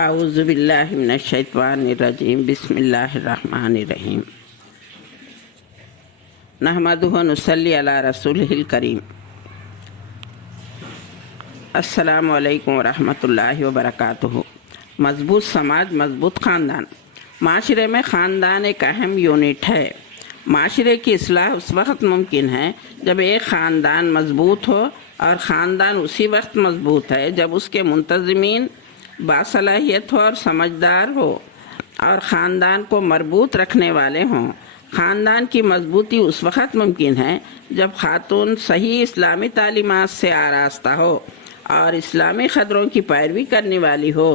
اعوذ باللہ من الشیطان الرجیم بسم اللہ الرحمن الرحیم نحمدہ و نصلی علی رسولہ الکریم۔ السلام علیکم ورحمۃ اللہ وبرکاتہ۔ مضبوط سماج مضبوط خاندان۔ معاشرے میں خاندان ایک اہم یونٹ ہے۔ معاشرے کی اصلاح اس وقت ممکن ہے جب ایک خاندان مضبوط ہو، اور خاندان اسی وقت مضبوط ہے جب اس کے منتظمین باصلاحیت ہو اور سمجھدار ہو اور خاندان کو مربوط رکھنے والے ہوں۔ خاندان کی مضبوطی اس وقت ممکن ہے جب خاتون صحیح اسلامی تعلیمات سے آراستہ ہو اور اسلامی قدروں کی پیروی کرنے والی ہو۔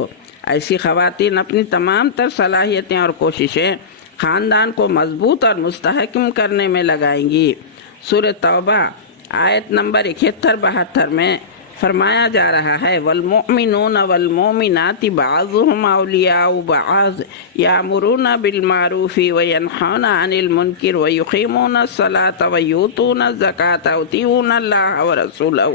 ایسی خواتین اپنی تمام تر صلاحیتیں اور کوششیں خاندان کو مضبوط اور مستحکم کرنے میں لگائیں گی۔ سورہ توبہ آیت نمبر 71-72 میں فرمایا جا رہا ہے والمؤمنون والمؤمنات بعضهم اولیاء بعض یامرون بالمعروف وینہون عن المنکر ویقیمون الصلاة ویؤتون الزکاة ویطیعون اللہ ورسولہ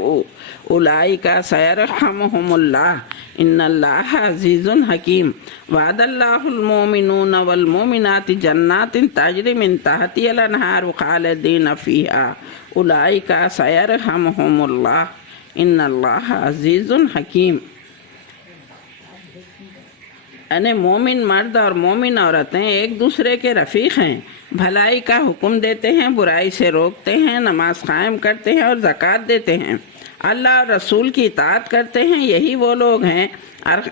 اولئک سیرحمہم اللہ ان اللہ عزیز حکیم۔ وعد اللہ المؤمنون والمؤمنات جنات تجری من تحتها الانہار خالدین فیہا اولئک سیرحمہم اللہ ان اللہ عزیز حکیم۔ یعنی مومن مرد اور مومن عورتیں ایک دوسرے کے رفیق ہیں، بھلائی کا حکم دیتے ہیں، برائی سے روکتے ہیں، نماز قائم کرتے ہیں اور زکوٰۃ دیتے ہیں، اللہ اور رسول کی اطاعت کرتے ہیں۔ یہی وہ لوگ ہیں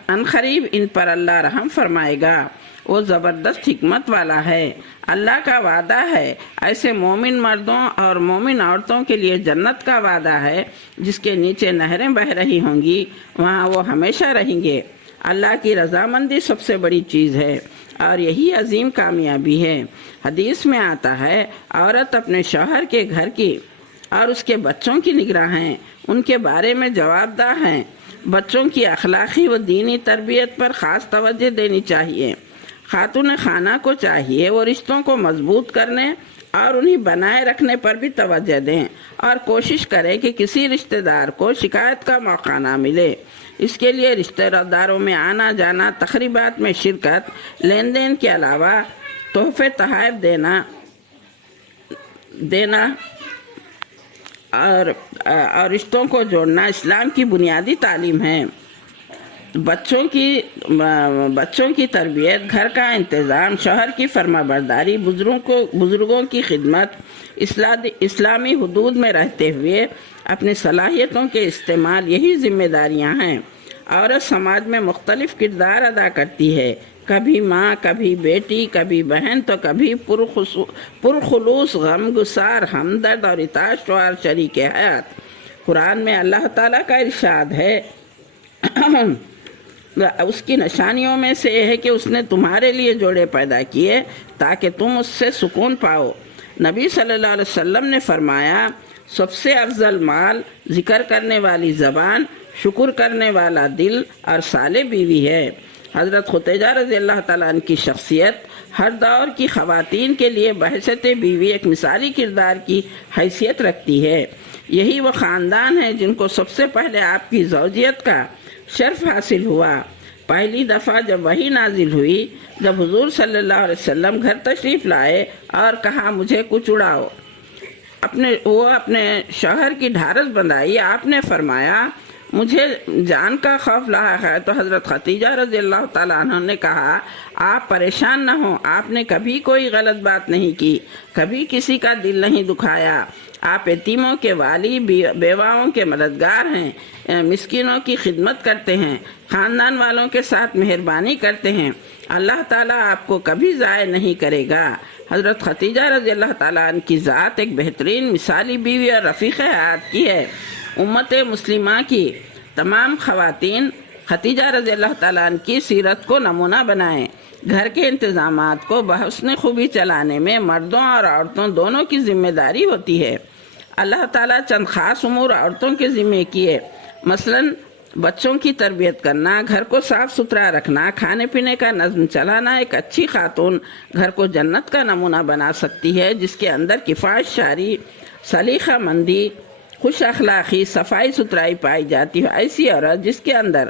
عنقریب ان پر اللہ رحم فرمائے گا۔ وہ زبردست حکمت والا ہے۔ اللہ کا وعدہ ہے ایسے مومن مردوں اور مومن عورتوں کے لیے جنت کا وعدہ ہے جس کے نیچے نہریں بہہ رہی ہوں گی، وہاں وہ ہمیشہ رہیں گے۔ اللہ کی رضامندی سب سے بڑی چیز ہے اور یہی عظیم کامیابی ہے۔ حدیث میں آتا ہے عورت اپنے شوہر کے گھر کی اور اس کے بچوں کی نگراں ہیں، ان کے بارے میں جواب دہ ہیں۔ بچوں کی اخلاقی و دینی تربیت پر خاص توجہ دینی چاہیے۔ خاتون خانہ کو چاہیے وہ رشتوں کو مضبوط کرنے اور انہیں بنائے رکھنے پر بھی توجہ دیں اور کوشش کریں کہ کسی رشتہ دار کو شکایت کا موقع نہ ملے۔ اس کے لیے رشتہ داروں میں آنا جانا، تقریبات میں شرکت، لین دین کے علاوہ تحفے تحائف دینا اور رشتوں کو جوڑنا اسلام کی بنیادی تعلیم ہے۔ بچوں کی تربیت، گھر کا انتظام، شوہر کی فرما برداری، بزرگوں کی خدمت، اسلامی حدود میں رہتے ہوئے اپنی صلاحیتوں کے استعمال، یہی ذمہ داریاں ہیں۔ عورت سماج میں مختلف کردار ادا کرتی ہے، کبھی ماں، کبھی بیٹی، کبھی بہن، تو کبھی پرخلوص غم گسار، ہمدرد اور اطاعتشوار شریک حیات۔ قرآن میں اللہ تعالیٰ کا ارشاد ہے اس کی نشانیوں میں سے یہ ہے کہ اس نے تمہارے لیے جوڑے پیدا کیے تاکہ تم اس سے سکون پاؤ۔ نبی صلی اللہ علیہ وسلم نے فرمایا سب سے افضل مال ذکر کرنے والی زبان، شکر کرنے والا دل اور صالح بیوی ہے۔ حضرت خدیجہ رضی اللہ تعالیٰ عنہ کی شخصیت ہر دور کی خواتین کے لیے بحیثیت بیوی ایک مثالی کردار کی حیثیت رکھتی ہے۔ یہی وہ خاندان ہے جن کو سب سے پہلے آپ کی زوجیت کا شرف حاصل ہوا۔ پہلی دفعہ جب وحی نازل ہوئی، جب حضور صلی اللہ علیہ وسلم گھر تشریف لائے اور کہا مجھے کچھ اڑاؤ، وہ اپنے شوہر کی ڈھارس بندھائی، آپ نے فرمایا مجھے جان کا خوف لاحق ہے، تو حضرت خدیجہ رضی اللہ تعالیٰ عنہ نے کہا آپ پریشان نہ ہوں، آپ نے کبھی کوئی غلط بات نہیں کی، کبھی کسی کا دل نہیں دکھایا، آپ یتیموں کے والی، بیواؤں کے مددگار ہیں، مسکینوں کی خدمت کرتے ہیں، خاندان والوں کے ساتھ مہربانی کرتے ہیں، اللہ تعالیٰ آپ کو کبھی ضائع نہیں کرے گا۔ حضرت خدیجہ رضی اللہ تعالیٰ عنہ کی ذات ایک بہترین مثالی بیوی اور رفیق حیات کی ہے۔ امت مسلمہ کی تمام خواتین خدیجہ رضی اللہ تعالیٰ عنہ کی سیرت کو نمونہ بنائیں۔ گھر کے انتظامات کو بحسن خوبی چلانے میں مردوں اور عورتوں دونوں کی ذمہ داری ہوتی ہے۔ اللہ تعالیٰ چند خاص امور عورتوں کے ذمہ کیے، مثلاً بچوں کی تربیت کرنا، گھر کو صاف ستھرا رکھنا، کھانے پینے کا نظم چلانا۔ ایک اچھی خاتون گھر کو جنت کا نمونہ بنا سکتی ہے جس کے اندر کفایت شعری، سلیقہ مندی، خوش اخلاقی، صفائی ستھرائی پائی جاتی ہے۔ ایسی عورت جس کے اندر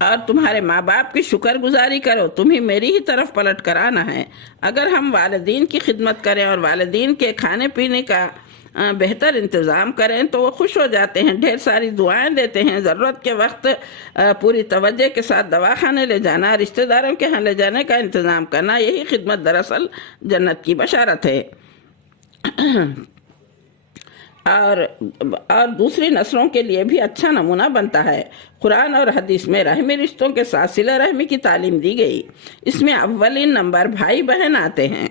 اور تمہارے ماں باپ کی شکر گزاری کرو، تمہیں میری ہی طرف پلٹ کر آنا ہے۔ اگر ہم والدین کی خدمت کریں اور والدین کے کھانے پینے کا بہتر انتظام کریں تو وہ خوش ہو جاتے ہیں، ڈھیر ساری دعائیں دیتے ہیں۔ ضرورت کے وقت پوری توجہ کے ساتھ دواخانے لے جانا، رشتہ داروں کے ہاں لے جانے کا انتظام کرنا، یہی خدمت دراصل جنت کی بشارت ہے۔ اور دوسری نسلوں کے لیے بھی اچھا نمونہ بنتا ہے۔ قرآن اور حدیث میں رحمی رشتوں کے ساتھ صلہ رحمی کی تعلیم دی گئی۔ اس میں اولین نمبر بھائی بہن آتے ہیں،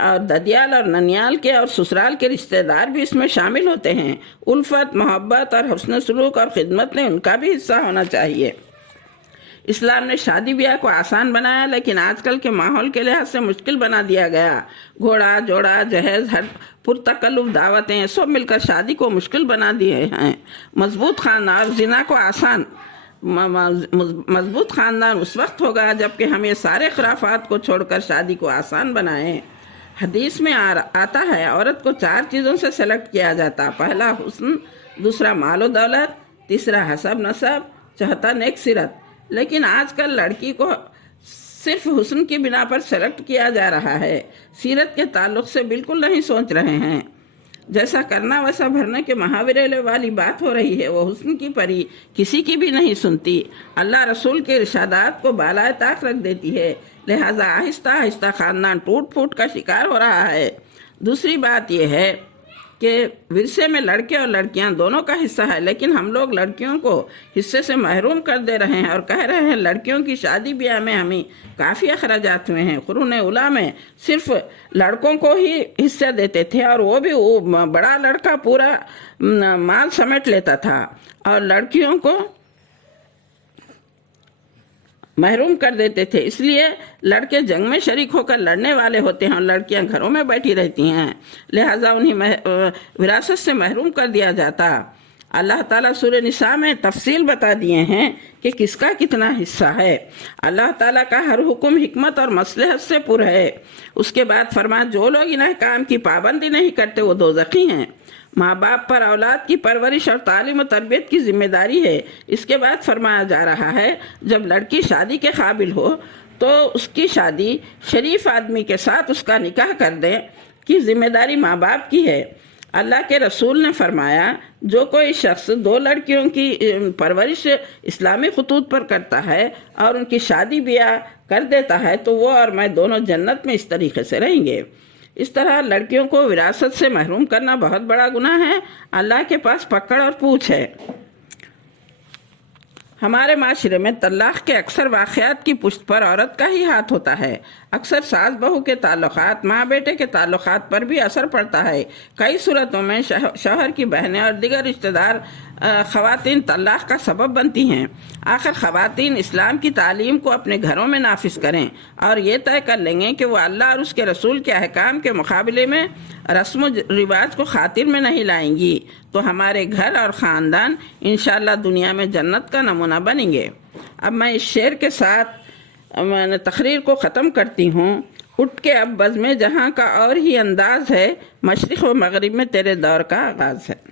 اور ددیال اور ننیال کے اور سسرال کے رشتہ دار بھی اس میں شامل ہوتے ہیں۔ الفت، محبت اور حسن سلوک اور خدمت میں ان کا بھی حصہ ہونا چاہیے۔ اسلام نے شادی بیاہ کو آسان بنایا، لیکن آج کل کے ماحول کے لحاظ سے مشکل بنا دیا گیا۔ گھوڑا جوڑا جہیز، ہر پرتکلف دعوتیں، سب مل کر شادی کو مشکل بنا دیے ہیں۔ مضبوط خاندان اور زنا کو آسان مضبوط خاندان اس وقت ہوگا جب کہ ہم یہ سارے خرافات کو چھوڑ کر شادی کو آسان بنائیں۔ حدیث میں آتا ہے عورت کو 4 چیزوں سے سلیکٹ کیا جاتا: پہلا حسن، دوسرا مال و دولت، تیسرا حسب نسب، چوتھا نیک سیرت۔ لیکن آج کل لڑکی کو صرف حسن کی بنا پر سلیکٹ کیا جا رہا ہے، سیرت کے تعلق سے بالکل نہیں سوچ رہے ہیں۔ جیسا کرنا ویسا بھرنے کے محاورے والی بات ہو رہی ہے، وہ حسن کی پری کسی کی بھی نہیں سنتی۔ اللہ رسول کے ارشادات کو بالائے طاق رکھ دیتی ہے، لہٰذا آہستہ آہستہ خاندان ٹوٹ پھوٹ کا شکار ہو رہا ہے۔ دوسری بات یہ ہے کہ ورثے میں لڑکے اور لڑکیاں دونوں کا حصہ ہے، لیکن ہم لوگ لڑکیوں کو حصے سے محروم کر دے رہے ہیں اور کہہ رہے ہیں لڑکیوں کی شادی بیاہ میں ہمیں کافی اخراجات ہوئے ہیں۔ قرون اولیٰ میں صرف لڑکوں کو ہی حصہ دیتے تھے، اور وہ بھی بڑا لڑکا پورا مال سمیٹ لیتا تھا، اور لڑکیوں کو محروم کر دیتے تھے۔ اس لیے لڑکے جنگ میں شریک ہو کر لڑنے والے ہوتے ہیں اور لڑکیاں گھروں میں بیٹھی رہتی ہیں، لہٰذا انہیں وراثت سے محروم کر دیا جاتا۔ اللہ تعالیٰ سورہ نساء میں تفصیل بتا دیے ہیں کہ کس کا کتنا حصہ ہے۔ اللہ تعالیٰ کا ہر حکم حکمت اور مصلحت سے پر ہے۔ اس کے بعد فرمایا جو لوگ ان احکام کی پابندی نہیں کرتے وہ دوزخی ہیں۔ ماں باپ پر اولاد کی پرورش اور تعلیم و تربیت کی ذمہ داری ہے۔ اس کے بعد فرمایا جا رہا ہے جب لڑکی شادی کے قابل ہو تو اس کی شادی شریف آدمی کے ساتھ اس کا نکاح کر دیں کی ذمہ داری ماں باپ کی ہے۔ اللہ کے رسول نے فرمایا جو کوئی شخص 2 لڑکیوں کی پرورش اسلامی خطوط پر کرتا ہے اور ان کی شادی بیاہ کر دیتا ہے تو وہ اور میں دونوں جنت میں اس طریقے سے رہیں گے۔ اس طرح لڑکیوں کو وراثت سے محروم کرنا بہت بڑا گناہ ہے، اللہ کے پاس پکڑ اور پوچھ ہے۔ ہمارے معاشرے میں طلاق کے اکثر واقعات کی پشت پر عورت کا ہی ہاتھ ہوتا ہے۔ اکثر ساس بہو کے تعلقات، ماں بیٹے کے تعلقات پر بھی اثر پڑتا ہے۔ کئی صورتوں میں شوہر کی بہنیں اور دیگر رشتہ دار خواتین طلاق کا سبب بنتی ہیں۔ آخر خواتین اسلام کی تعلیم کو اپنے گھروں میں نافذ کریں اور یہ طے کر لیں گے کہ وہ اللہ اور اس کے رسول کے احکام کے مقابلے میں رسم و رواج کو خاطر میں نہیں لائیں گی تو ہمارے گھر اور خاندان انشاءاللہ دنیا میں جنت کا نمونہ بنیں گے۔ اب میں اس شعر کے ساتھ میں تقریر کو ختم کرتی ہوں۔ اٹھ کے اب بزم جہاں کا اور ہی انداز ہے، مشرق و مغرب میں تیرے دور کا آغاز ہے۔